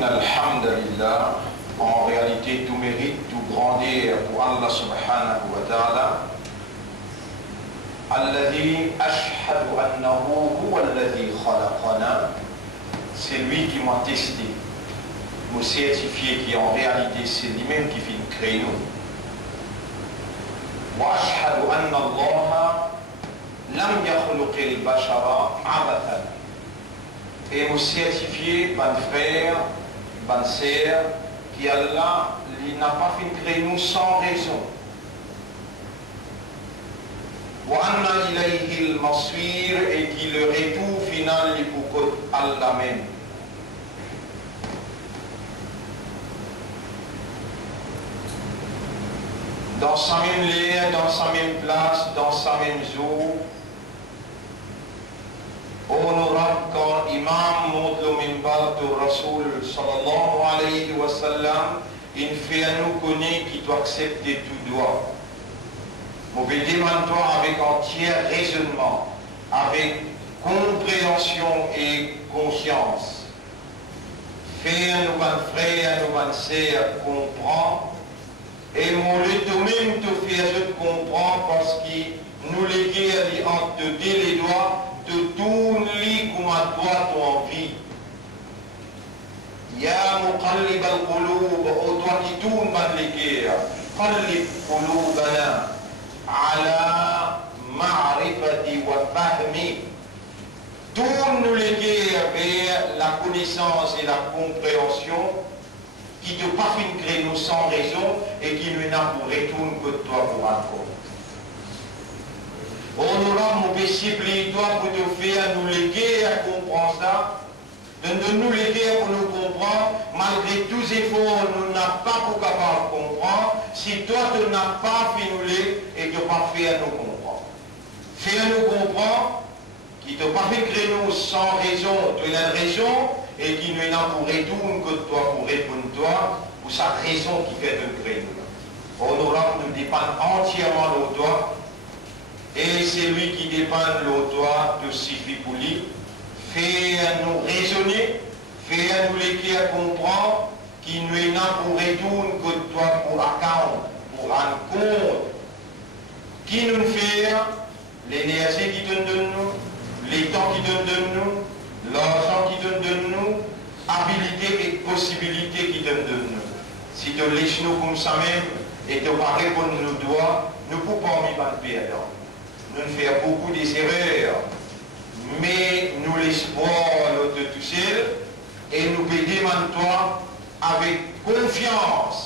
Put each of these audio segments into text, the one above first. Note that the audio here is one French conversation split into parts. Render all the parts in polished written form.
إن الحمد لله en réalité tout mérite, tout grandeur pour Allah subhanahu wa ta'ala الذي أشهد أنه هو الذي خلقنا, c'est lui qui m'a testé, m'a certifié qu'en réalité c'est lui-même qui fait créer nous. وأشهد أن الله لم يخلق البشر عبثا, et m'a certifié, mon frère, bonne sœur, qu'Allah n'a pas fait créer nous sans raison. وأن إليه المصير, et qu'il le retour final est pour Allah même. Dans sa même l'air, dans sa même place, dans sa même eau, honorable quand Imam monte le minbar de Rasoul sallallahu alayhi wa sallam, il fait à nous connaître qu'il doit accepter tout droit. Vous pouvez demander avec entier raisonnement, avec compréhension et conscience. Faire nos bonnes frères, nos bonnes sœurs comprendre, et mon le même te faire je comprends parce qu'il nous léguer entre les doigts de tourner comme à toi ton envie. Ya muqallib al-qulub, au toi qui tourne dans les guerres, qallib qulubana ala ma'rifati wa fahmi, tourne les guerres vers la connaissance et la compréhension qui te pas fait créer nous sans raison et qui nous n'a pour retourner que toi pour encore. On aura mon péché toi pour te faire nous léguer à comprendre ça, de nous léguer pour nous comprendre, malgré tous les efforts, nous n'avons pas pour capable de comprendre, si toi tu n'as pas fait nous les et tu n'as pas fait à nous comprendre. Faire nous comprendre, qui ne t'a pas fait créer nous sans raison, tu as une raison, et qui nous n'a pour retourner que toi pour répondre toi, pour sa raison qui fait de créer nous. On aura nous dépend entièrement de toi. Et c'est lui qui dépend de toi de suffit pour lui. Fais-nous raisonner, fais-nous les à comprendre, qui nous est là pour retourner que toi pour account, pour rendre compte, qui nous fait l'énergie qui donne de nous, les temps qui donne de nous, l'argent qui donne de nous, habilité et possibilité qui donne de nous. Si tu laisses nous comme ça même et tu vas répondre nos doigts, nous ne pouvons pas y perdre. Nous faisons beaucoup des erreurs, mais nous l'espoir de tout seul et nous demandons toi avec confiance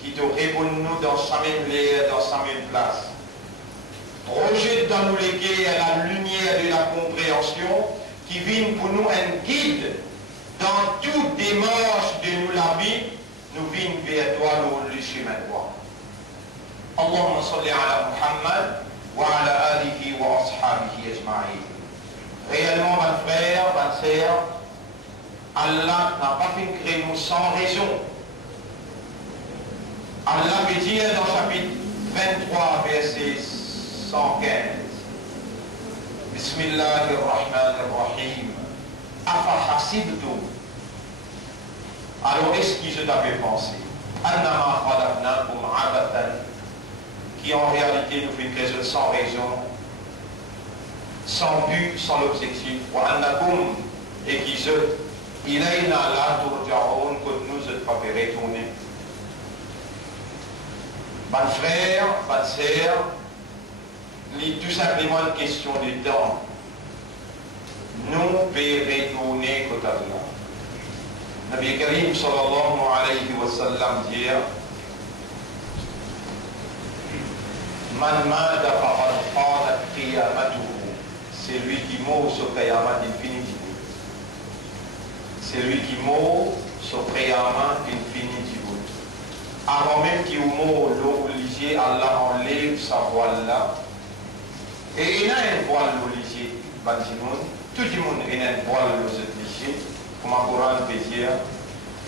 qui te répond nous dans sa même l'air, dans sa même place. Projette dans nous les guets à la lumière de la compréhension qui vient pour nous un guide dans toute démarche de nous la vie, nous vient vers toi le chemin droit. Allahumma salli ala Muhammad wa ala alihi wa ashabihi ajma'in. Réellement, mon frère, ma sœur, Allah n'a pas fait créer nous sans raison. Allah veut dire dans chapitre 23, verset 115, Bismillahirrahmanirrahim, Afa hasibtum. Alors, est-ce que je t'avais pensé Annama khalaqnakum abathan, qui en réalité nous fait créer sans raison, sans but, sans l'objectif, et qui se ilayna la turja'un, que nous ne pas retourner. Mon frère, ma sœur, c'est tout simplement une question de temps. Nous pouvons retourner côté Allah. Nabi Karim sallallahu alayhi wa sallam dit Man mada faqad qadat qiyamatuhu, c'est lui qui meurt sur Qiyamat infinitif. C'est lui qui meurt sur Qiyamat infinitif. Avant même qu'il meurt, l'obligé, Allah enlève sa voile là. Et il a un voile l'obligé, tout le monde a un voile l'obligé, comme le Coran peut dire,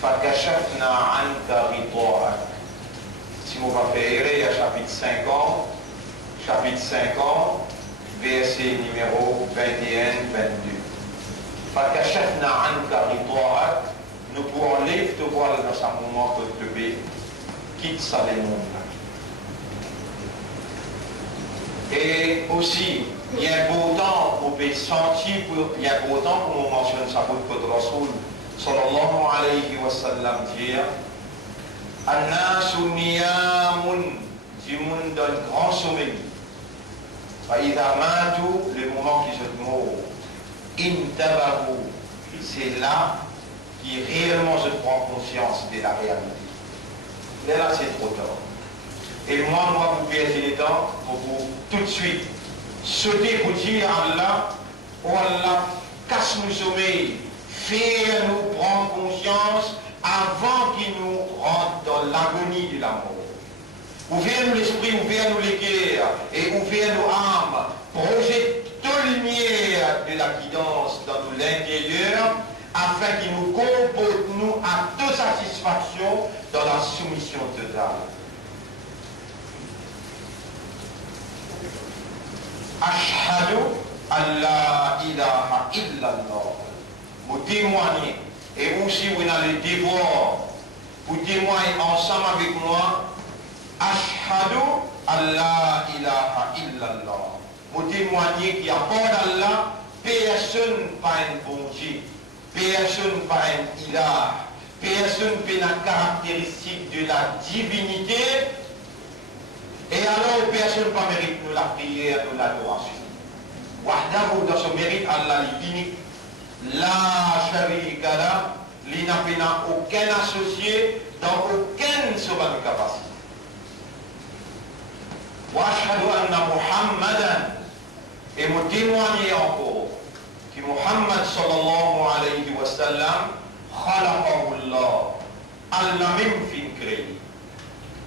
فَكَشَفْنَا عَنْكَ غِطَاءَكَ. Si on va faire chapitre 50, verset numéro 21-22. فَكَشَفْنَا عَنْكَ غِطَاءَكَ, nous pouvons dans ce moment que le bébé quitte sa monde. Et aussi, il y a un beau temps pour sentir, il y a un beau temps pour mentionner ça pour le Rasoul sallallahu alayhi wa sallam dire An-nasu niyamun, du monde d'un grand sommeil. Faïda matou, le moment qui se mord, intabahu, c'est là qui réellement se prend conscience de la réalité. Mais là, c'est trop tard. Et moi, vous pouvez être le temps pour vous tout de suite sauter pour dire à Allah, oh Allah, casse-nous sommeil, fais-nous prendre conscience avant qu'il nous rentre dans l'agonie de la mort. Ouvrez-nous l'esprit, ouvrez-nous les cœurs et ouvrez nos âmes. Projette toute lumière de la guidance dans l'intérieur afin qu'il nous comporte nous à toute satisfaction dans la soumission totale. Ashhadu an la ilaha illallah. Vous témoignez et aussi vous avez le devoir vous témoignez ensemble avec moi. Ashhadu an la ilaha illallah. Vous témoignez qu'il n'y a pas d'Allah, personne pas un bon Dieu, personne pas un ilah, personne pas la caractéristique de la divinité, et alors personne pas mérite nous la prière, nous l'adoration. Wahdahu dans son mérite, Allah l'unique, la sharika la, il n'a aucun associé dans aucune seconde capacité. وأشهد أن محمدا et me témoigner encore que Muhammad sallallahu alayhi wa sallam خلقه الله Allah même fin créé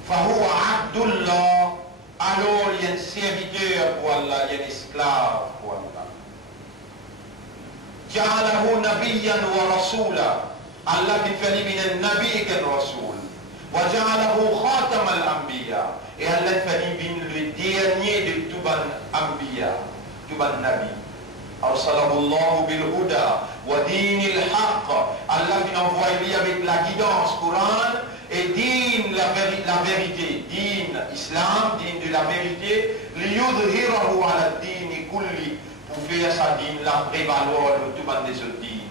فهو عبد الله alors il y a un serviteur pour Allah, il y a un esclave pour Allah. جعله نبيا ورسولا Allah fait من النبي كالرسول وجعله خاتم الأنبياء et Allah fait le dernier de tout ban Anbiya, tout ban Nabi. Arsalahu bil huda wa dinil haqq. Allah vient envoyer avec la guidance Coran et din la vérité, din Islam, din de la vérité, liyudhhirahu ala din kulli, pour faire sa din la prévaloir de tout ban des autres din.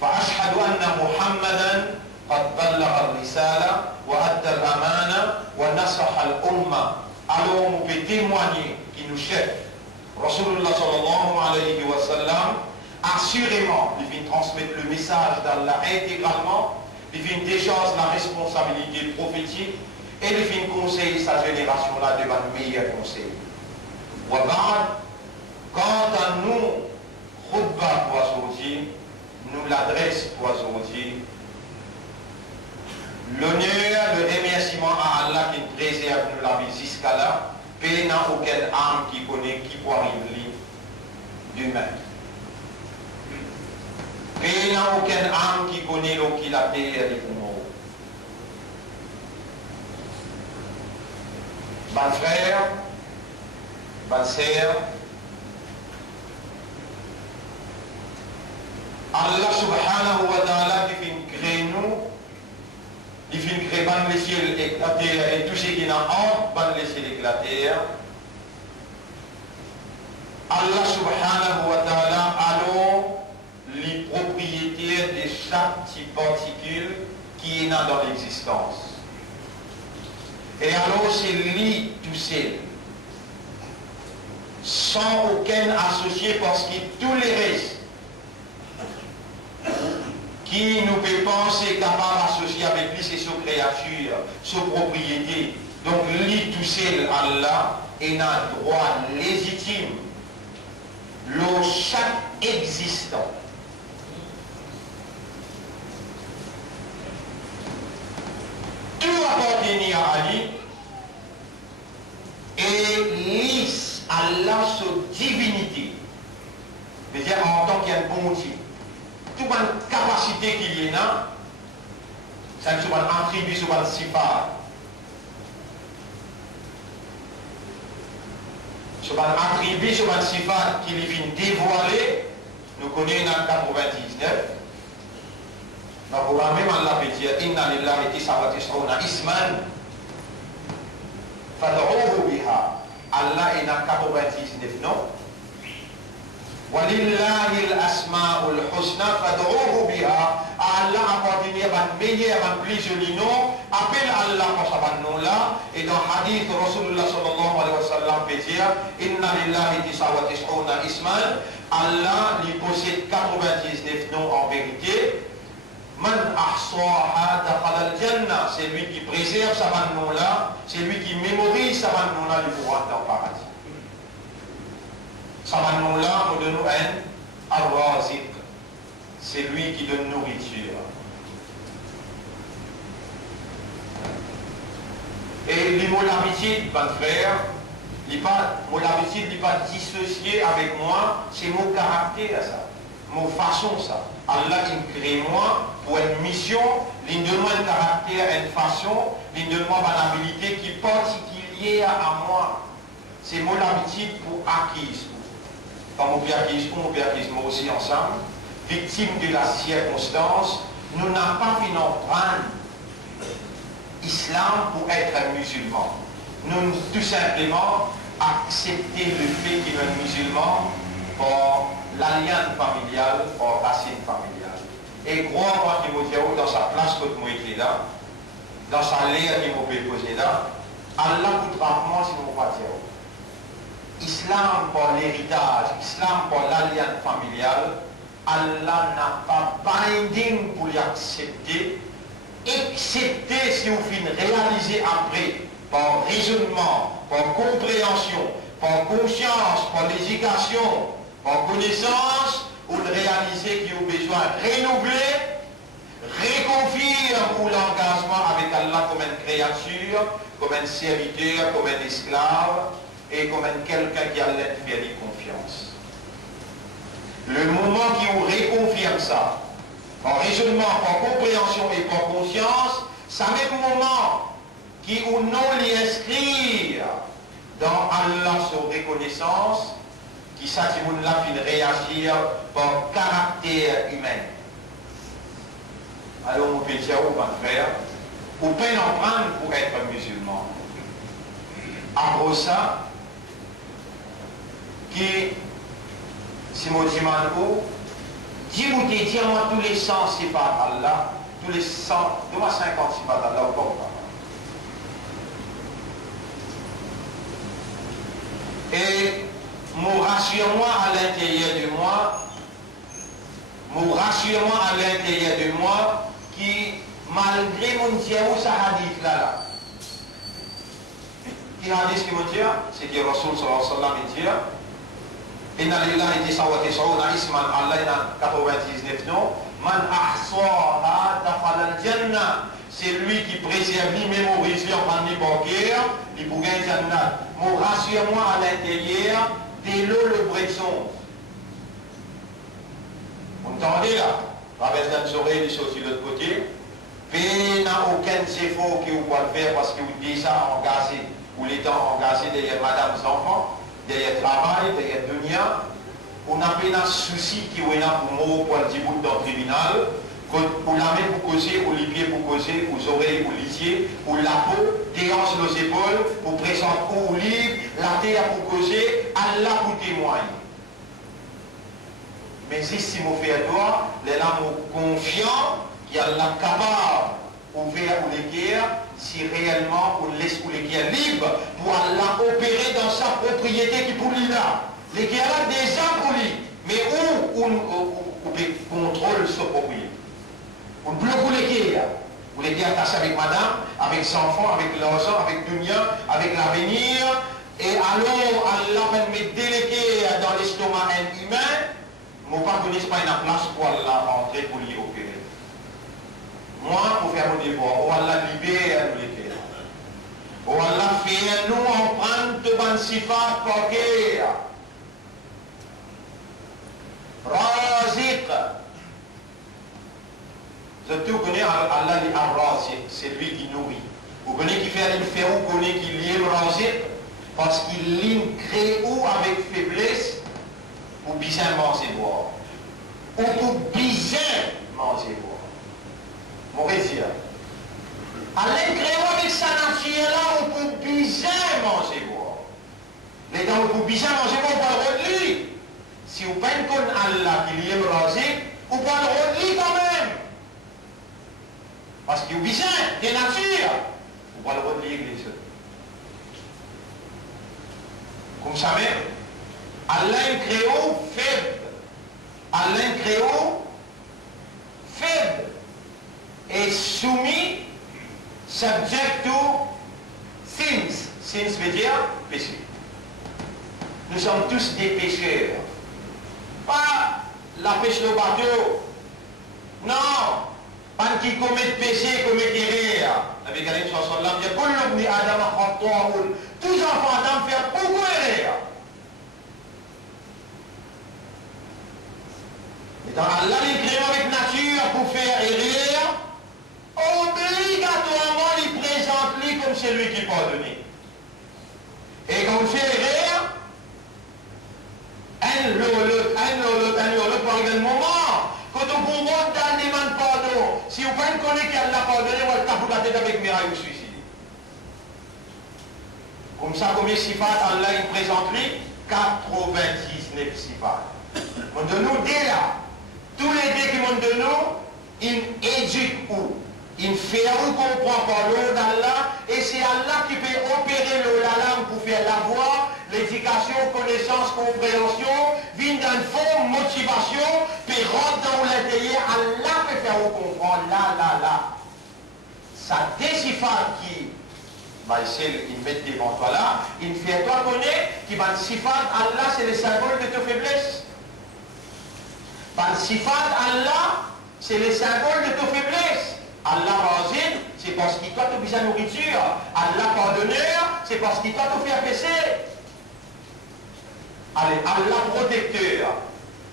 Fa ashhadu anna Muhammadan قد بلغ الرسالة وأدى الأمانة ونصح الأمة. Alors on peut témoigner qui nous chef Rasulullah sallallahu alayhi wa sallam assurément il vient transmettre le message d'Allah intégralement, il vient décharger la responsabilité prophétique et il vient conseiller sa génération là devant le meilleur conseil. Wa ba'd, quant à nous khutbah pour aujourd'hui, nous l'adresse pour aujourd'hui. L'honneur, le remerciement à Allah qui préserve nous la vie jusqu'à là, paix n'a aucune âme qui connaît qui peut arriver demain. Paix n'a aucune âme qui connaît l'eau qui la terre et pour nous. Bon frère, bonne sœur, Allah subhanahu wa ta'ala qui fait créer nous, il fait créer les ciels éclater et tout ce qui est en haut, les ciels éclater. Allah subhanahu wa ta'ala alors les propriétaires de chaque petite particule qui est dans l'existence. Et alors c'est lui tout seul, sans aucun associé parce que tous les restes qui nous peut penser capable d'associer avec lui, c'est sa créature, sa propriété. Donc lui tout seul, Allah, est un droit légitime, le chaque existant. Tout appartient à lui et lisse Allah sa divinité. C'est-à-dire en tant qu'il y a un bon motif. Toute la capacité qu'il y a, ça ne se pas attribué sur le sifat. Sur l'attribué sur le sifat qu'il vient dévoiler, nous connaissons dans 99. Dans le Coran même, Allah peut dire Inna lillahi tis'a wa tis'una isman fad'uhu biha. Allah il a 99 noms. Walillahi al-asma'ul husna fad'uhu biha. Allah appartient à un meilleur, à un plus joli nom. Appelle Allah pour ce nom-là. Et dans le hadith, Rasulullah sallallahu alayhi wa sallam peut dire Inna lillahi tis'a wa tis'una isman. Allah lui possède 99 noms en vérité. Man ahsaha dakhala al-jannah. C'est lui qui préserve ce nom-là. C'est lui qui mémorise ce nom-là, il pourra entrer au paradis. Ce nom-là, nous donnons un Ar-Raziq. C'est lui qui donne nourriture. Et les mots d'habitude, mon frère, mon habitude n'est pas dissocié avec moi, c'est mon caractère, ça. Mon façon, ça. Allah, il crée moi pour une mission, il donne moi un caractère, une façon, il donne moi une habilité qui est particulière à moi. C'est mon habitude pour acquise. Quand mon père acquise, moi aussi ensemble, victime de la circonstance, nous n'avons pas fini prendre l'islam pour être un musulman. Nous tout simplement accepter le fait qu'il est musulman pour l'alliance familiale, pour racine familiale. Et crois-moi qu'il m'a dit dans sa place que moi était là, dans sa l'air qu'il m'a posé là, Allah coûtera moi si nous ne pas dire. Islam pour l'héritage, islam pour l'alliance familiale, Allah n'a pas binding pour l'accepter, excepté si vous finissez réaliser après, par raisonnement, par compréhension, par conscience, par l'éducation, par connaissance, ou de réaliser qu'il y a besoin de renouveler, reconfirme pour l'engagement avec Allah comme une créature, comme un serviteur, comme un esclave, et comme quelqu'un qui a l'air de faire confiance. Le moment qui vous reconfirme ça, par raisonnement, par compréhension et par conscience, ça met le moment qui ou non l'y inscrire dans Allah sur reconnaissance, qui ça qui vous l'a fait réagir par caractère humain. Alors on peut dire au frère, ou peut en prendre pour être musulman. Après ça, qui, si mon Dimanko, dis-vous que dis-moi tous les sens c'est pas Allah, tous les 100, 50 c'est pas Allah, ou pas. Et mon rassure-moi à l'intérieur de moi, mon rassure-moi à l'intérieur de moi, qui, malgré mon Dieu, ça hadith là, qui hadith qui me dit, c'est que Rasul sallallahu alayhi wa sallam dit, Inna lillahi tis'a wa tis'una isman, Allah il a 99 noms. Man ahsaha dakhala al-jannah. C'est lui qui préserve, il mémorise, il en les bancaires, il pour gagner jannah. Mon rassure-moi à l'intérieur, dès le bresson. Vous entendez là? Avec les oreilles, il sorti de l'autre côté. Il n'y a aucun effort que vous pouvez faire parce que vous déjà engagé, ou les temps engagés derrière madame enfants. Derrière travail, derrière dunia, on a pas un souci qui est là pour moi, pour le début dans le tribunal, pour la main pour causer, ou les pieds pour causer, aux oreilles, ou les yeux, ou la peau, des hanches, les épaules, pour présenter au livre, la terre pour causer, Allah pour témoigner. Mais si mon frère doit, les lames confiants, qu'il y a Allah capable, ouvert ou les guerres, si réellement on laisse ou les guerres libres pour Allah opérer dans sa propriété qui pour lui là. Les guerres là déjà pour lui, mais où on contrôle sa propriété. On bloque les guerres. Ou les guerres attachées avec madame, avec ses enfants, avec l'argent, avec dunya, avec l'avenir. Et alors Allah va me déléguer dans l'estomac humain, mais pas connaître pas une place pour Allah rentrer pour lui opérer. Moi, pour faire mon devoir, on va la libérer à nous les faire. On va la faire nous en prendre de bonnes sifat pour guerre. Raziq. Vous connaissez Allah dit Ar-Raziq, c'est lui qui nourrit. Vous connaissez qui fait une faire, vous connaissez qui lie le Raziq, parce qu'il lie crée ou avec faiblesse, ou bien manger boire. Ou pour bien manger boire. ici. Allah crée avec sa nature là, on peut bien manger boire. Les gens, on peut bien manger boire, on peut le redire. Si vous pensez qu'on Allah qui est rasique, on peut le redire quand même. Parce qu'il y a bien des natures. On peut le redire les autres. Comme ça même, Allah crée faible. Allah crée faible et soumis, subject to sins. Sins veut dire péché. Nous sommes tous des pécheurs. Pas la pêche au bateau. Non. Pas qui commettent péché, commettent erreur. Avec une chanson là, il y a tous les enfants d'Adam font beaucoup d'erreurs. Et dans Allah, il crée avec nature pour faire erreur, obligatoirement, il présente lui comme celui qui pardonne. Et quand on fait erreur, par un moment, quand on vous montre dans les mains de pardon, si vous ne connaissez qu'elle l'a pardonné, vous allez taper la tête avec miraille ou suicide. Comme ça, comme sifat, Allah il présente lui 99 sifat. De nous, dès là, tous les dés qui montent de nous, ils éduquent où? Ils font comprendre par l'eau d'Allah, et c'est Allah qui peut opérer l'eau la langue pour faire la voix, l'éducation, connaissance, compréhension, vient d'un fond, motivation, puis rentre dans l'intérieur, Allah peut faire comprendre là. Ça décifre qui, il met devant toi là, il fait toi connaître, qui va sifat Allah, c'est le symbole de ta faiblesse. Sifat Allah, c'est le symbole de ta faiblesse. Allah razid, c'est parce qu'il t'a besoin de nourriture. Allah pardonneur, c'est parce qu'il t'a fait pécher. Allez, Allah protecteur,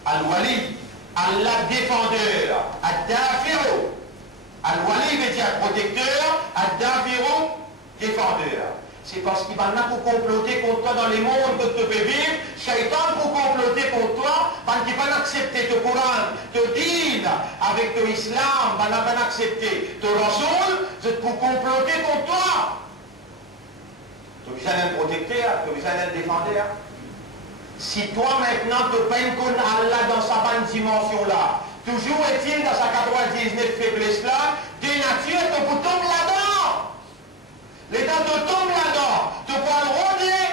Al-Wali, Allah défendeur, Ad-Dafiru. Al-Wali veut dire protecteur, Ad-Dafiru, défendeur. C'est parce qu'il va là pour comploter contre toi dans les mondes que tu peux vivre. Shaitan pour comploter contre toi, parce qu'il va accepter ton Coran, ton din, avec ton islam, il va accepter ton rasoul, c'est pour comploter contre toi. Tu as besoin d'un protecteur, tu as besoin d'un défendeur. Si toi maintenant tu peines qu'on Allah dans sa bonne dimension là, toujours est-il dans sa 99 faiblesse là, des natures te tombent là-dedans. Les temps te tombent là-dedans, tu peux le rôder.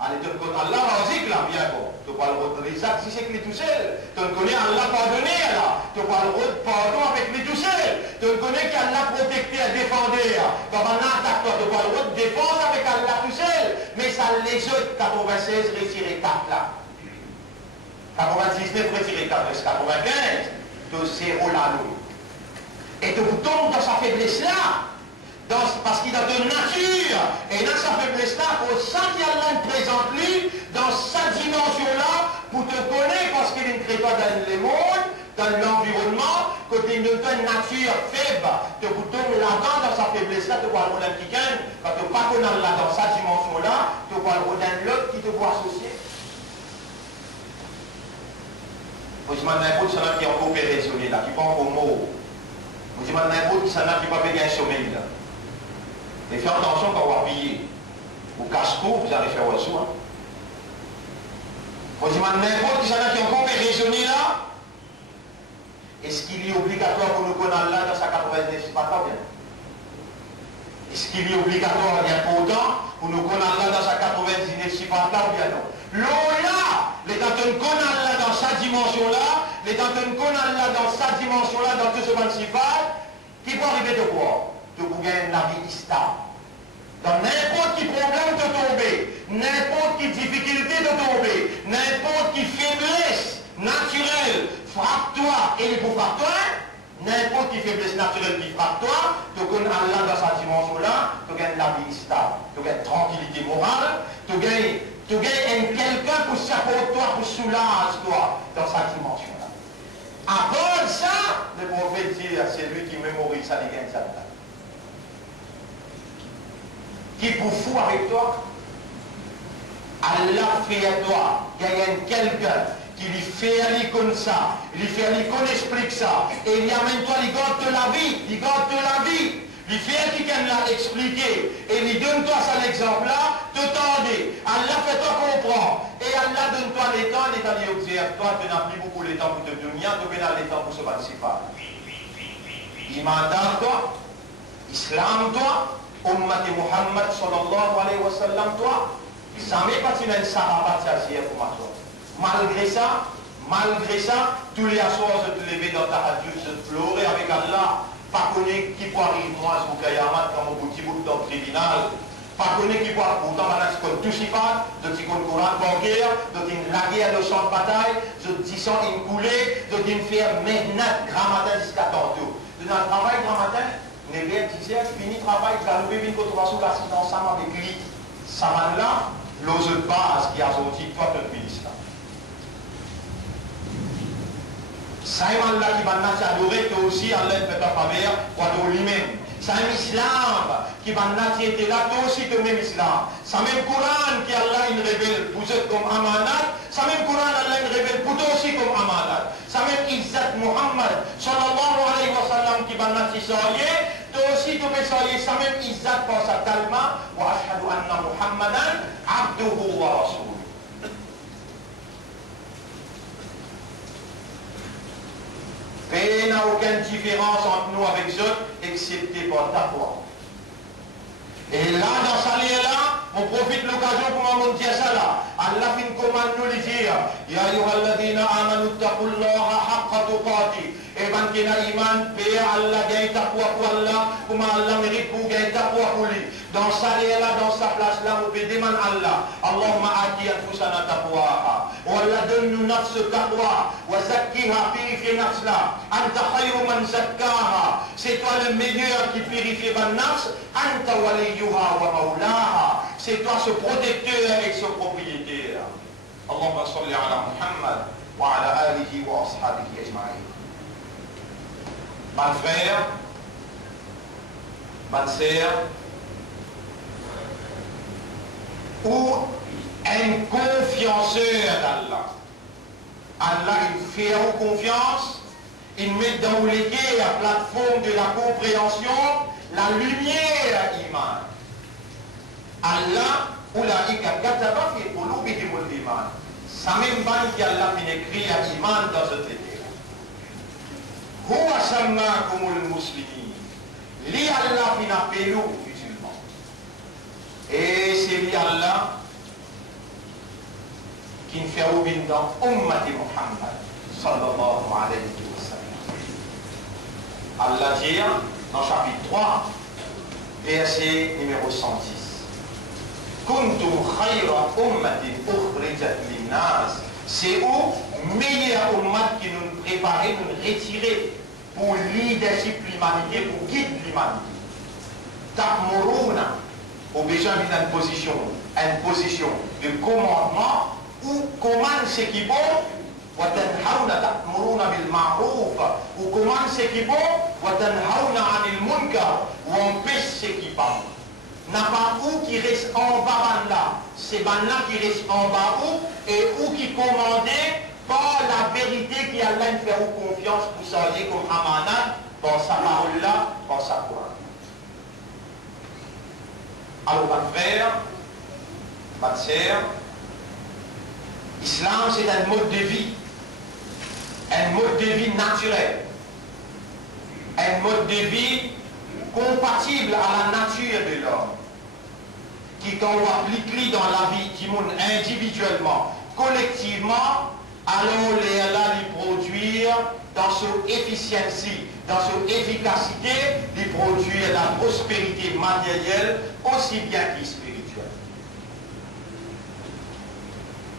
Allez, tu connais Allah razik là, bien bon. Tu peux le rôder ça, si c'est que les tout seul. Tu connais Allah pardonné là. Tu peux le rôder pardon avec les tout seul. Tu connais qu'Allah protecté et défendu. Quand on attaque toi, tu peux le rôder défense avec Allah tout seul. Mais ça les autres, 96 retiré 4 là. 99 retiré 4, c'est 95. De 0 là, nous. Et tu tombes dans sa faiblesse là. Parce qu'il a de nature, et dans sa faiblesse-là, pour ça qu'il Allah présente lui, dans sa dimension-là, pour te connaître, parce qu'il ne crée pas dans le monde, dans l'environnement, quand il a une nature faible, te tombe là-dedans, dans sa faiblesse-là, tu vois le rôle d'un petit gain, quand tu ne pas connais là, dans sa dimension-là, tu vois le rôle d'un l'autre qui te voit associer. Vous demandez n'importe qui qui est encore opérationnel, là, qui prend encore mot. Vous demandez n'importe qui qui va payer un sommeil, là. Et faites attention quand vous habillez. Au casse-cou, vous allez faire votre soin. Vous demandez n'importe qui est encore raisonné là. Est-ce qu'il est obligatoire pour nous connaître Allah dans sa 99 sifat ou bien? Est-ce qu'il est obligatoire et important pour nous connaître Allah dans sa 99 sifat là ou bien non? L'eau là, les temps de connaître Allah dans sa dimension là, les temps de connaître Allah dans sa dimension là, dans tout ce bon sifat, qui peut arriver de quoi? Pour gagner la vie stable. Dans n'importe quel problème de tomber, n'importe quelle difficulté de tomber, n'importe quelle faiblesse naturelle frappe toi et pour frappe toi, n'importe quelle faiblesse naturelle qui frappe toi, tu gagnes Allah dans sa dimension là, tu gagnes la vie stable, tu gagnes tranquillité morale, tu gagnes quelqu'un pour s'apporter toi, pour soulager toi dans sa dimension là. À part ça, le prophète dit à celui qui mémorise ça, il gagne ça. Qui pour fou avec toi, Allah fait à toi, il y a quelqu'un qui lui fait aller comme ça, il lui fait aller qu'on explique ça, et il amène toi, il garde la vie, expliqué. Et il donne-toi cet exemple-là, te tendez. Allah fait-toi comprendre. Et Allah donne-toi les temps, les temps il observe. Toi, tu n'as plus beaucoup de temps pour te donner, tu n'as les temps pour se participer. Iman toi, Islam toi, Ummat Muhammad sallallahu alayhi wa sallam toi, jamais pas tu n'as une sahaba pour toi. Malgré ça, tous les soirs je te lever dans ta radio, je te pleurer avec Allah, pas connaître qui peut arriver moi sur Kayamat comme un petit bout dans le tribunal, pas connaître qui peut arriver pourtant maintenant c'est comme tout si pas, de dire qu'on courant bancaire, de dire la guerre de champ de bataille, de dire sans une coulée, de dire faire maintenant grand matin jusqu'à tantôt. Dans le travail grand matin, les gars disaient, fini le travail, galopé, vite qu'on trouve sur l'accident ensemble avec lui. Ça va là, l'ose de base qui a sorti, toi, tu le ministre. Ça est là qui va nous adorer, toi aussi, Allah fait ta faveur, pour adorer lui-même. C'est un islam qui va nous aider là, toi aussi, tu même islam. C'est même Coran qui Allah il révèle pour eux comme amanat, c'est même Coran Allah il révèle pour toi aussi comme amanat. C'est même Izzat Muhammad, sallallahu alayhi wa sallam, qui va nous aider. Toi aussi, tu peux saluer ça même Izzat pour sa kalma, wa ashhadu anna Muhammadan abduhu wa rasuluh. Et il n'y a aucune différence entre nous avec eux, excepté par ta foi. Et là, dans ce lien-là, on profite de l'occasion pour m'en dire ça là. Allah fin commande nous le dire. Ya ayyuhalladhina amanu taqullaha haqqa tuqatih. Et ben qui n'a iman, paix Allah gagne ta foi pour Allah, comme Allah mérite pour gagner ta foi pour lui. Dans sa là, dans sa place là, on peut demander Allah. Allahumma ati anfusana taqwaha. Wa Allah donne-nous nafs taqwa. Wa zakkiha, purifie nafs là. Anta khayru man zakkaha. C'est toi le meilleur qui purifie ma nafs. Anta waliyuha wa maulaha. C'est toi ce protecteur et ce propriétaire. Allahumma salli ala Muhammad wa ala alihi wa ashabihi ajma'in. Mon frère, ma sœur, ou un confianceur d'Allah. Allah, il fait confiance, il met dans la plateforme de la compréhension la lumière iman. Allah, ou la ikakataba fi qulubihimul iman. Ça même pas qui Allah fin écrit à iman dans ce texte. Huwa sammakumul muslimin. Li Allah fin appelé musulmans. Et c'est li Allah qui fait ouvrir dans Ummati Muhammad sallallahu alayhi wa sallam. Allah dit dans chapitre 3, verset numéro 110. Kuntum khayra ummatin ukhrijat linnas. C'est où meilleur ummat qui nous prépare, nous retirer pour leadership l'humanité, pour guider l'humanité. Ta'muruna, au besoin d'une position de commandement ou commande ce qui est bon, wa tanhauna ta'muruna bil ma'ruf, ou commande ce qui est bon, wa tanhauna 'anil munkar, ou empêche ce qui est pas bon. N'a pas où qui reste en bas là, c'est là qui reste en bas où, et où qui commandait par la vérité qui Allah fait confiance pour s'allier comme amanat, par sa parole là, par sa Coran. Alors, ma frère, ma sœur, l'islam c'est un mode de vie naturel, un mode de vie compatible à la nature de l'homme, qui quand on applique dans la vie du monde individuellement, collectivement, alors les Allah les produire dans son efficiency, dans son efficacité, les produire la prospérité matérielle aussi bien que spirituelle.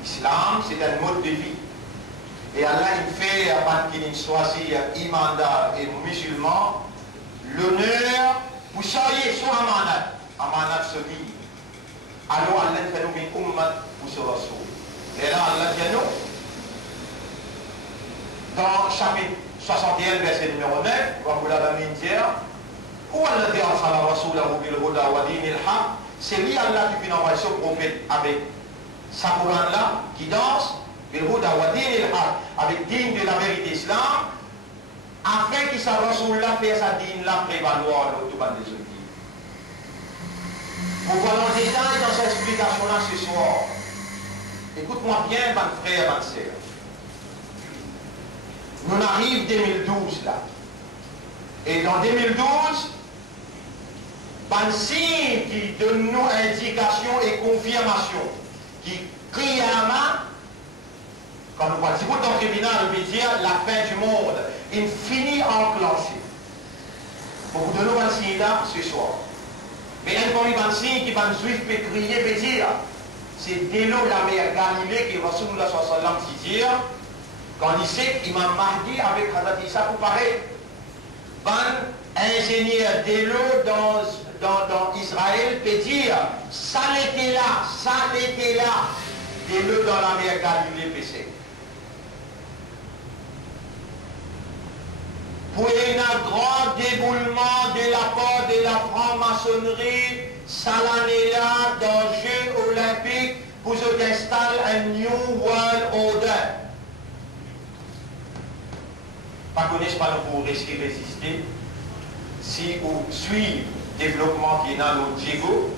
L'islam, c'est un mode de vie. Et Allah il fait, avant qu'il choisit imandar et musulmans, l'honneur pour saluer son amanat. Amanat se dit. Alors Allah fait nous une ummat pour ce rasoul. Et là Allah dit nous, dans chapitre 61, verset numéro 9, vous l'avez dit, c'est lui Allah qui vient envoyer ce prophète avec sa Coran là, qui danse, avec digne de la vérité islam, afin que sa Rasoul là fait sa digne là prévaloir l'autoban des autres. Pour voir en détail dans cette explication-là ce soir. Écoute-moi bien, mon frère, ma sœur. Nous arrivons 2012 là. Et dans 2012, un signe qui donne nous indication et confirmation, qui crie à la main, quand nous participons dans le tribunal, on veut dire la fin du monde, il finit enclenché. Beaucoup de nous, un signe là ce soir. Mais un premier signe qui va nous suivre, peut crier, peut dire, c'est dès l'eau la mer Galilée qui va sous la 66 dire, quand il sait qu'il m'a marié avec Hazrat Issa pour pareil. Un ingénieur dès l'eau dans Israël peut dire, ça l'était là, dès l'eau dans la mer Galilée PC. Pour un grand déboulement de la part de la franc-maçonnerie, ça l'année là, dans les Jeux olympiques, pour installer un New World Order. Pas connaissez pas pour résister. Si vous suivez le développement qui est dans le Diego,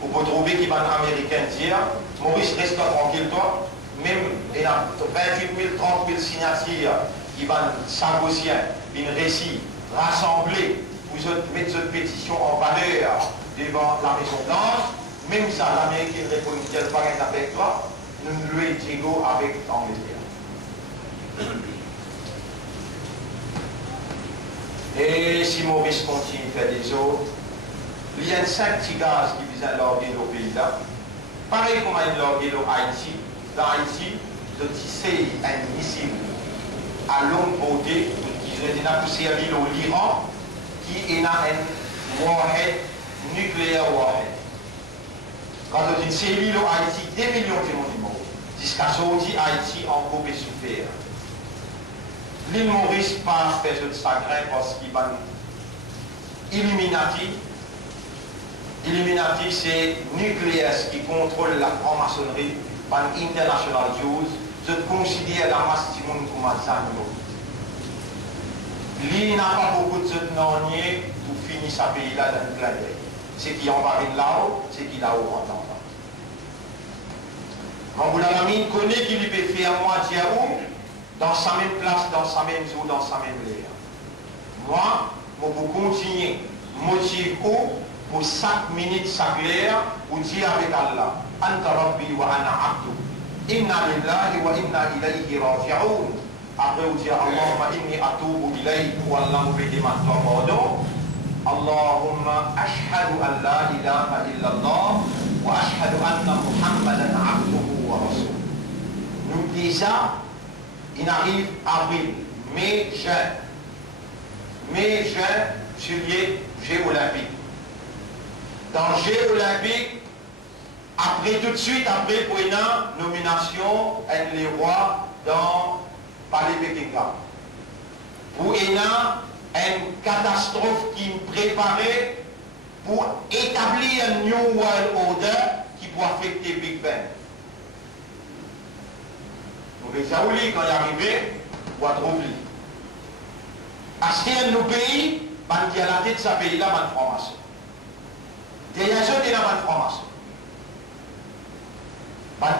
vous pouvez trouver qu'il va un Américain dire, Maurice, reste tranquille toi, même il y a 28 000, 30 000 signatures qui vont s'agocier, une récit, rassembler, vous mettre cette pétition en valeur devant la Maison Blanche, même ça, l'Amérique répond qu'elle va être avec toi, nous louons Diego avec l'Angleterre. Et si Maurice continue à faire des autres, il y a 5 petits gaz qui visent à l'orguer au pays là. Pareil comme il l'orguer au Haïti. Dans Haïti, de tisser un missile à longue portée qui serait poussé à l'Iran, qui est un warhead, nucléaire warhead. Quand on dit c'est l'île au Haïti, des millions de monde jusqu'à ce qu'on dit Haïti en groupe et souffert. L'île Maurice pas fait de chagrin parce qu'il va Illuminati. Illuminati, c'est nucléaire qui contrôle la franc-maçonnerie par International Jews. Je considère la masse du monde comme un zanio. L'île n'a pas beaucoup de non-nier pour finir sa pays là dans le clin d'œil. C'est qui en va là-haut, c'est qui là-haut en temps. Quand vous l'avez connaît qu'il peut faire moitié à où, dans sa même place, dans sa même eau, dans sa même l'air. Moi, je vais continuer, motive pour 5 minutes, 5 l'air, pour dire avec Allah, Anta Rabbi wa ana abdu. Inna lillahi wa inna ilayhi raji'un. Après, vous dire Allahumma inni atubu ilayhi wa Allah me fait demande pardon. Allahumma ashhadu an la ilaha illallah wa ashhadu anna Muhammadan abduhu wa rasul. Nous déjà, il arrive avril, mai, juin. Mai, juin, juillet, Jeux olympiques. Dans les Jeux olympiques, après tout de suite, après pour une nomination, les rois dans Palais Buckingham. Pour une catastrophe qui me préparait pour établir un New World Order qui pourrait affecter Big Ben. Mais ça quand il est arrivé, on va trouver. Parce qu'il y a nos pays, qui a la tête de ce pays-là, il franc-maçon. Derrière eux, il y a un franc-maçon.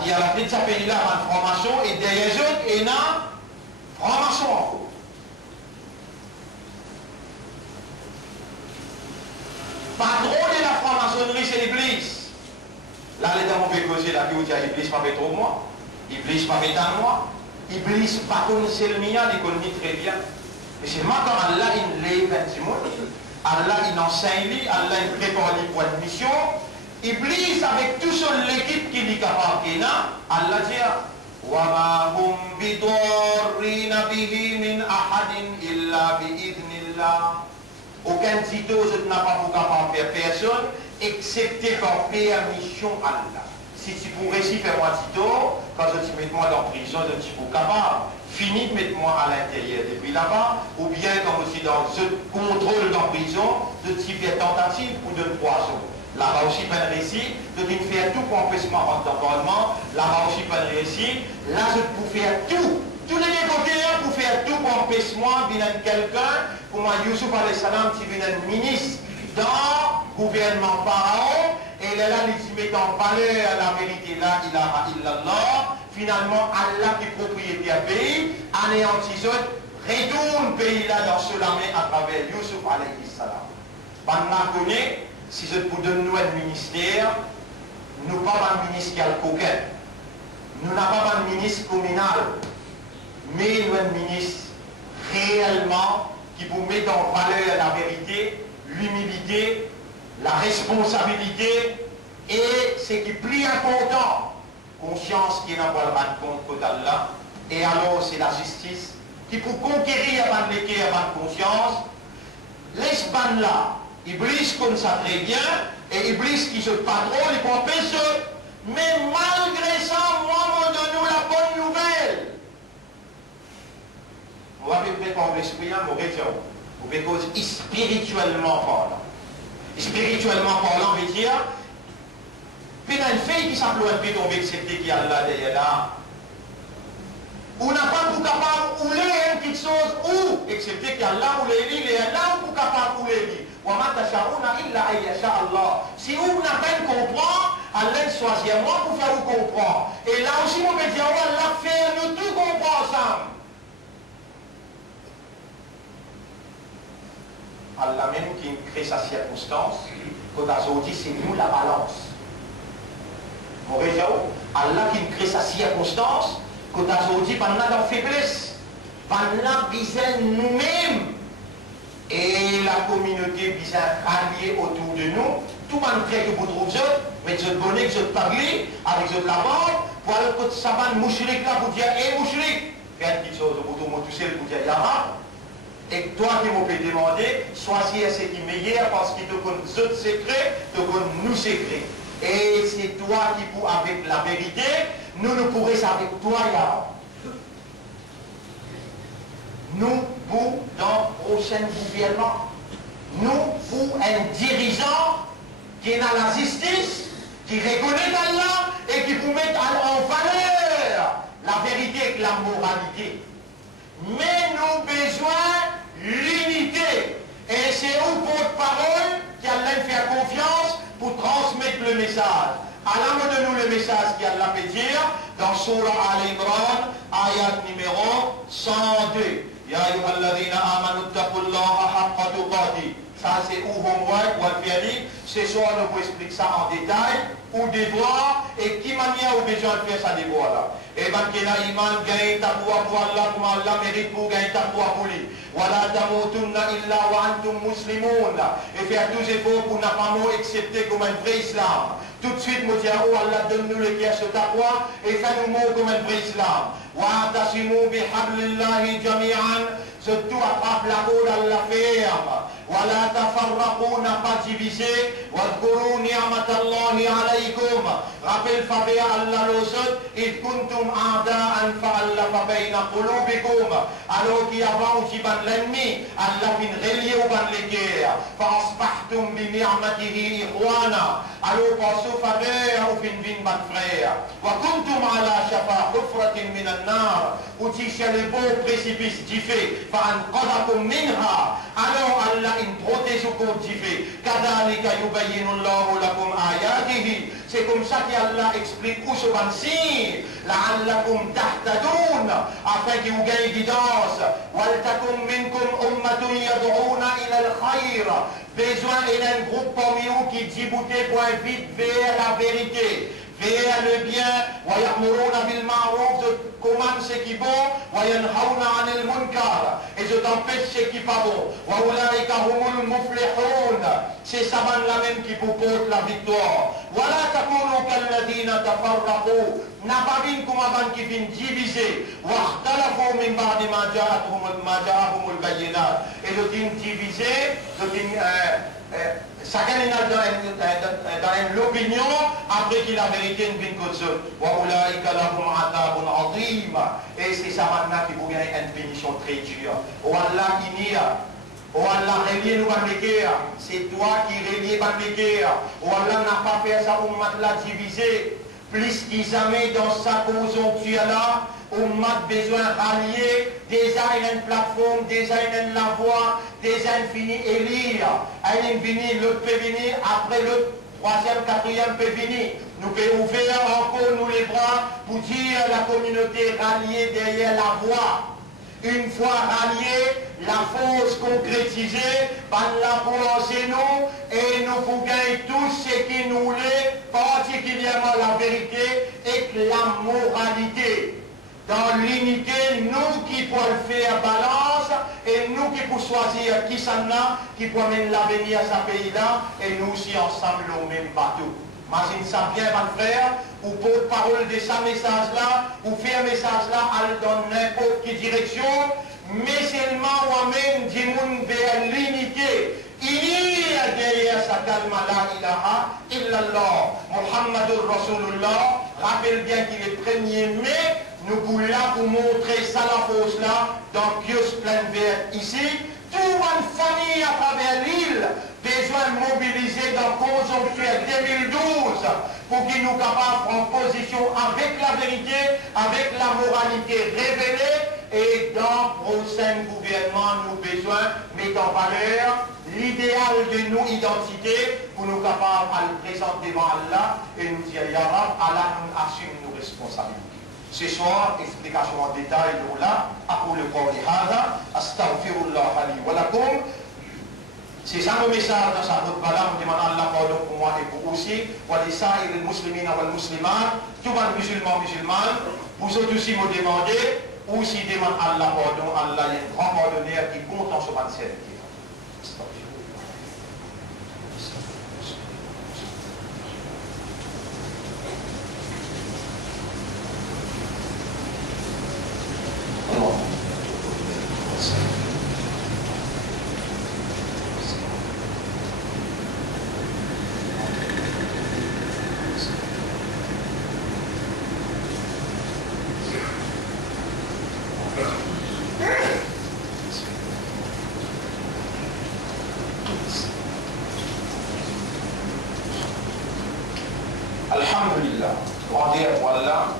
Qui a la tête de ce pays-là, il franc-maçon, et derrière eux, il y a un franc-maçon en haut. Patron de la franc-maçonnerie, c'est l'Église. Là, les dames ont fait causer la vie où il y a l'Église, pas fait trop moi. Iblis pas fait à moi. Iblis pas connaissait le mien, il connaît très bien. Mais c'est maintenant Allah il lève un petit monde. Allah il enseigne, Allah il prépare les points de mission. Iblis avec toute l'équipe qui est capable, Allah dit وَمَا هُمْ بِضَارِّينَ بِهِ مِنْ أَحَدٍ إِلَّا بِإِذْنِ اللَّهِ. Aucun titose n'a pas pour capable faire personne, excepté par permission Allah. Si tu pourrais si faire moi tito, quand je te mets moi dans la prison, je suis pas capable. Fini de mettre moi à l'intérieur depuis là-bas, ou bien quand je suis dans ce contrôle dans la prison, de type de tentative ou de poison. Là-bas aussi, pas de récit, de faire tout pour empêcher moi rentrer dans l'environnement. Là-bas aussi, pas de récit. Là, je peux faire tout. Tous les côtés, pour faire tout pour empêcher moi, venir quelqu'un, pour moi, Youssouf alayhi salam, qui vient un ministre dans le gouvernement pharaon, et et là, ils mettent en valeur la vérité, la ilaha illallah. Finalement, Allah qui est propriétaire pays, anéantit, retourne pays là dans ce lamé à travers Yusuf alayhi salam. Maintenant, connaît, si je vous donne nous un ministère, nous n'avons pas un ministre qui a le coquin. Nous n'avons pas un ministre communal, mais nous avons un ministre réellement qui vous met en valeur la vérité, l'humilité, la responsabilité et ce qui est plus important, conscience qui est dans le compte côté d'Allah. Et alors c'est la justice qui pour conquérir avant de l'équerre, avant de conscience, l'espagne là, Iblis comme ça très bien, et Iblis qui se patronne, il peut empêcher. Mais malgré ça, moi, on donne nous la bonne nouvelle. On va préparer l'esprit, on va dire, parce que spirituellement parlant. Spirituellement parlant, on veut dire, puis dans une fille qui s'appelle un peu tomber, accepter qu'il y a là derrière là. On n'a pas pour capable ou les une petite chose ou accepter qu'il y a là où les il est là pour capable ou les si vous n'avez pas comprendre, Allah choisit moi pour faire vous comprendre. Et là aussi, on peut dire, Allah fait nous tout comprendre ensemble. Allah même qui crée sa circonstance, quand on dit c'est nous la balance. Mon réseau, Allah qui crée sa circonstance, quand on dit pendant la faiblesse, pendant viser nous-mêmes. Et la communauté vise à rallier autour de nous, tout le monde que vous trouvez, mais vous bonnet, que vous parlez, avec votre lavande, pour aller côté saban mouchrik là, pour dire, hé mouchrik, faites une petite chose, vous tout seul, pour dire, yama, et toi qui m'avez demandé, choisir ce qui est meilleur, parce qu'il te connaît d'autres secrets, te connaît nous secrets. Et c'est toi qui, pour avec la vérité, nous pourrons avec toi, yama. Nous, pour dans le prochain gouvernement, nous, pour un dirigeant qui est dans la justice, qui reconnaît Allah et qui vous met en valeur la vérité et la moralité. Mais nous avons besoin l'unité. Et c'est où votre parole qui Allah fait confiance pour transmettre le message. Allah donne nous le message qu'Allah peut dire dans Surah Al-Imran, ayat numéro 102. Ya ayyuhalladhina amanu taqullaha haqqa tuqatih. Ça c'est où vos moyens pour le faire. Ce soir nous vous expliquer ça en détail, ou devoir, et qui manière ou besoin de faire ça devoir là. Et bien qu'il a iman gagne taqwa pour Allah, comme Allah mérite pour gagner taqwa pour lui. Wala tamutunna illa wa antum muslimun. Et faire tous les efforts pour n'a pas mot accepter comme un vrai islam. Tout de suite, nous disons, oh Allah, donne-nous le cœur sur taqwa et fais-nous mot comme un vrai islam. Wa atasimu bihablillahi jami'an. Surtout attrape la roue d'Allah ferme. ولا تفرقوا n'a pas divisé واذكروا نعمة الله عليكم rappel faveur Allah l'autre إذ كنتم أعداء فألف بين قلوبكم alors qu'il y avait aussi l'ennemi Allah vient relier au ban les guerres فأصبحتم بنعمته إخوانا alors par ce faveur au fin ban frère وكنتم على شفا حفرة من النار ou si c'est le beau précipice d'y fait فأنقذكم منها alors Allah in protège au compte d'y fait kadhalika yubayyinu Allahu lakum ayatihi c'est comme ça qu'Allah explique où ce ban signe la'allakum tahtadun afin que vous gagnez guidance waltakum minkum ummatun yad'una ila al-khayr besoin d'un groupe parmi vous qui dit bouter pour inviter vers la vérité vers le bien, وَيَأْمُرُونَ بِالْمَعْرُوفِ je commande ce qui est bon, وَيَنْهَوْنَ عَنِ الْمُنْكَرِ et je t'empêche ce qui n'est pas bon. وَأُولَٰئِكَ هُمُ الْمُفْلِحُونَ c'est ça là même qui vous porte la victoire. وَلَا تَكُونُوا كَالَّذِينَ تَفَرَّقُوا n'a pas vu comme avant qui vient diviser. وَاخْتَلَفُوا مِنْ بَعْدِ مَا جَاءَهُمُ الْبَيِّنَاتُ et je viens diviser, je viens chacun est dans l'opinion après qu'il a vérité une bonne chose. Et c'est ça maintenant qui vous gagne une bénédiction très dure. Oh Allah inia, oh Allah relie nous par les guerres. C'est toi qui relie par les guerres. Oh Allah n'a pas fait ça pour la diviser. Plus qu'ils jamais dans sa cause tu es là. On a besoin rallier, déjà il y a une plateforme, déjà il y a la voix, déjà il finit élire, il finit, l'autre peut venir, après l'autre troisième, quatrième peut venir. Nous pouvons ouvrir encore nous les bras pour dire à la communauté ralliée derrière la voie. Une fois ralliés, la force concrétisée, par la force et nous, et nous pouvons gagner tout ce qui nous voulait, particulièrement la vérité et la moralité. Dans l'unité, nous qui pouvons faire balance, et nous qui pouvons choisir qui s'en a, qui peut mener l'avenir à ce pays-là, et nous aussi ensemble au même bateau. Imagine ça bien, mon frère, ou porte-parole de ce message-là, ou faire un message-là, dans n'importe quelle direction, mais seulement ou même du monde vers l'unité. Unir derrière sa calme la ilaha illallah. Muhammadur Rasulullah, rappelle bien qu'il est 1er mai, nous voulons là pour montrer ça la force là, dans kiosque plein vert ici. Toute une famille à travers l'île, besoin de mobiliser dans conjoncture 2012 pour qu'ils nous capables de prendre position avec la vérité, avec la moralité révélée, et dans le prochain gouvernement, nous besoin de mettre en valeur l'idéal de nos identités pour nous capables de le présenter devant Allah et nous dire Ya Rab, Allah nous assume nos responsabilités. Ce soir, explication en détail, nous là, أقول قولي هذا أستغفر الله لي ولكم. C'est ça le message dans sa route bala, nous demandons Allah pardon pour moi et pour aussi, ولسائر المسلمين والمسلمات, tous les musulmans, musulmanes, vous autres aussi me demandez, aussi demandez Allah pardon, Allah est un grand pardonneur qui compte en ce moment de servir. Alhamdulillah, grandir Allah,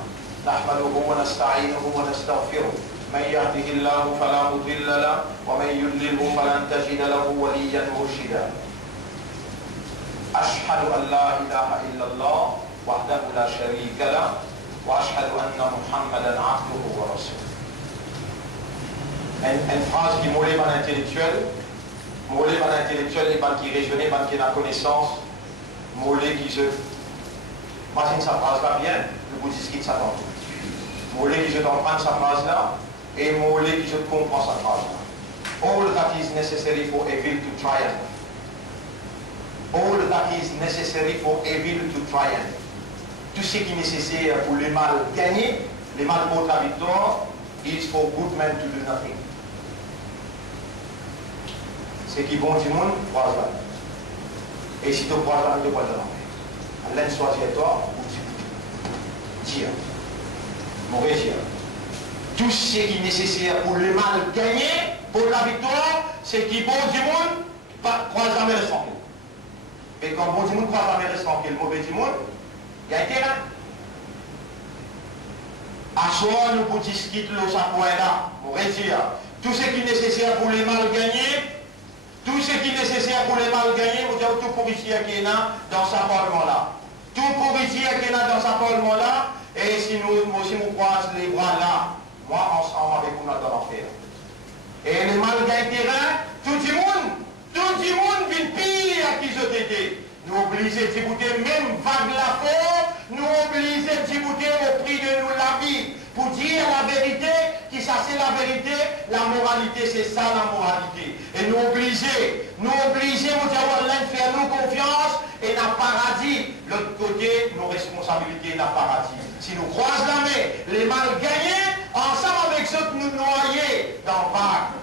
nahmaduhu wa nasta'inuhu wa nastaghfiruh. Man yahdihillahu fala mudilla lahu wa man yudlilhu falan tajida lahu waliyyan murshida. Ashhadu an la ilaha illallah wahdahu la sharika lahu wa ashhadu anna Muhammadan abduhu wa rasuluh. Une phrase qui moulait par l'intellectuel, et par qui raisonnait, par qui a connaissance, moulait qui se. Imagine sa phrase-là bien, le bouddhiste qui s'attend. Moulé qui je comprends sa phrase-là, et moulé qui je comprends sa phrase-là. All that is necessary for evil to triumph. All that is necessary for evil to triumph. Tout ce qui est nécessaire pour le mal gagner, le mal pour la victoire, is for good men to do nothing. Ce qui est bon du monde, croise-là. Et si tu croises-là, tu croises là. Allah choisit toi ou tu dire. Mauvais dire. Tout ce qui est nécessaire pour le mal gagner, pour la victoire, c'est qui bon du monde, croise jamais le sang. Et quand bon du monde croise jamais le sang, le mauvais du monde, il y a un terrain. À soi, nous pouvons discuter le sapin là, mauvais dire. Tout ce qui est nécessaire pour le mal gagner, tout ce qui est nécessaire pour le mal gagner, vous dire tout policier qui est là dans sa parlement-là. Tout policier qui est là dans sa parlement-là, et si nous croisons les bras là, moi ensemble avec vous, nous allons faire. Et le mal gagne terrain, tout le monde vient pire à qui je t'étais. Nous obligés de goûter même vague la force, nous obligés de goûter au prix de nous la vie. Pour dire la vérité, qui ça c'est la vérité, la moralité c'est ça la moralité. Et nous obligés, nous dire Allah faire nous confiance et dans le paradis. L'autre côté, nos responsabilités dans le paradis. Si nous croisons la main, les mal gagnés, ensemble avec ceux que nous noyer dans le vague.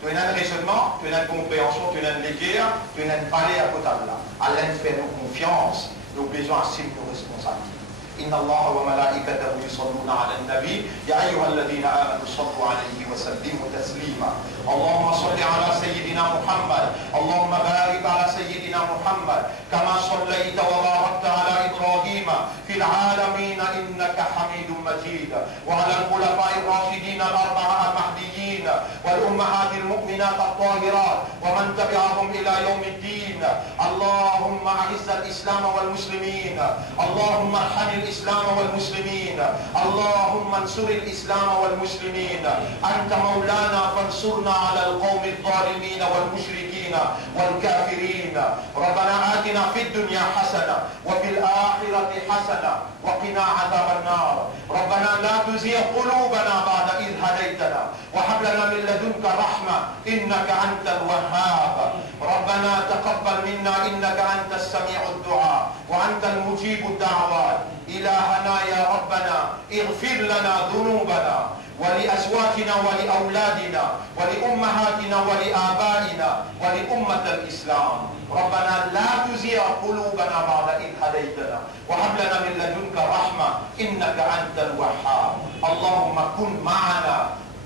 Tu as un raisonnement, tu as une compréhension, tu as une lecture, tu as une palais à côté de là. Allah fait nous confiance, nous besoin assumer nos responsabilités. إن الله وملائكته يصلون على النبي يا أيها الذين آمنوا صلوا عليه وسلموا تسليما اللهم صل على سيدنا محمد اللهم بارك على سيدنا محمد كما صليت وباركت على إبراهيم في العالمين إنك حميد مجيد وعلى الخلفاء الراشدين الأربعة المهديين والأمهات المؤمنات الطاهرات ومن تبعهم إلى يوم الدين. اللهم أعز الإسلام والمسلمين، اللهم ارحم الإسلام والمسلمين، اللهم انصر الإسلام والمسلمين. أنت مولانا فانصرنا على القوم الظالمين والمشركين والكافرين. ربنا آتنا في الدنيا حسنة وفي الآخرة حسنة وقنا عذاب النار. ربنا لا تزغ قلوبنا بعد إذ هديتنا وهب لنا من لدنك رحمة إنك أنت الوهاب. ربنا تقبل منا إنك أنت السميع الدعاء وأنت المجيب الدعوات. إلهنا يا ربنا اغفر لنا ذنوبنا ولأزواجنا ولأولادنا ولأمهاتنا ولآبائنا ولأمة الإسلام. ربنا لا تزغ قلوبنا بعد إذ هديتنا وهب لنا من لدنك رحمة إنك أنت الوهاب. اللهم كن معنا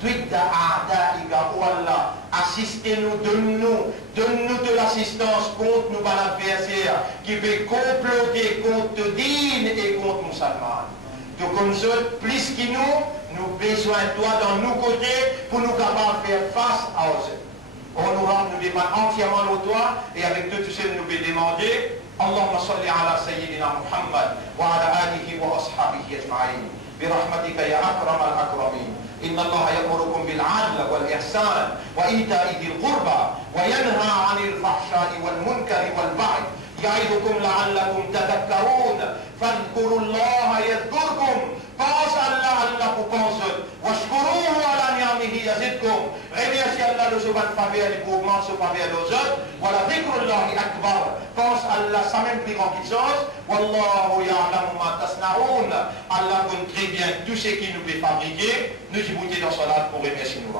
ضد أعدائك. Oh Allah, assistez-nous, donne-nous de l'assistance contre nos adversaires qui veulent comploter contre Dîn et contre musulmans. Donc comme ça, plus que nous besoin de toi dans nos côtés pour nous capables de faire face à eux. Nous dépendons entièrement de toi et avec tout ce que nous devons demander. Allahumma salli ala Sayyidina Muhammad wa ala alihi wa ashabihi ajma'in. برحمتك يا أكرم الأكرمين. إن الله يأمركم بالعدل والإحسان وإيتاء ذي القربى وينهى عن الفحشاء والمنكر والبغي يعظكم لعلكم تذكرون. فاذكروا الله يذكركم. Pense Allah, Allah vous pense. Washkuruhu ala ni'amihi yazidkum. Remerciez Allah de ce bon faveur et pour augmenter ce faveur aux autres. Wala dhikrullahi akbar. Pense Allah, ça même plus grande chose. Wallahu ya'lamu ma tasna'un. Allah connaît très bien tout ce qui nous fait fabriquer. Nous y bouter dans salat pour remercier nous.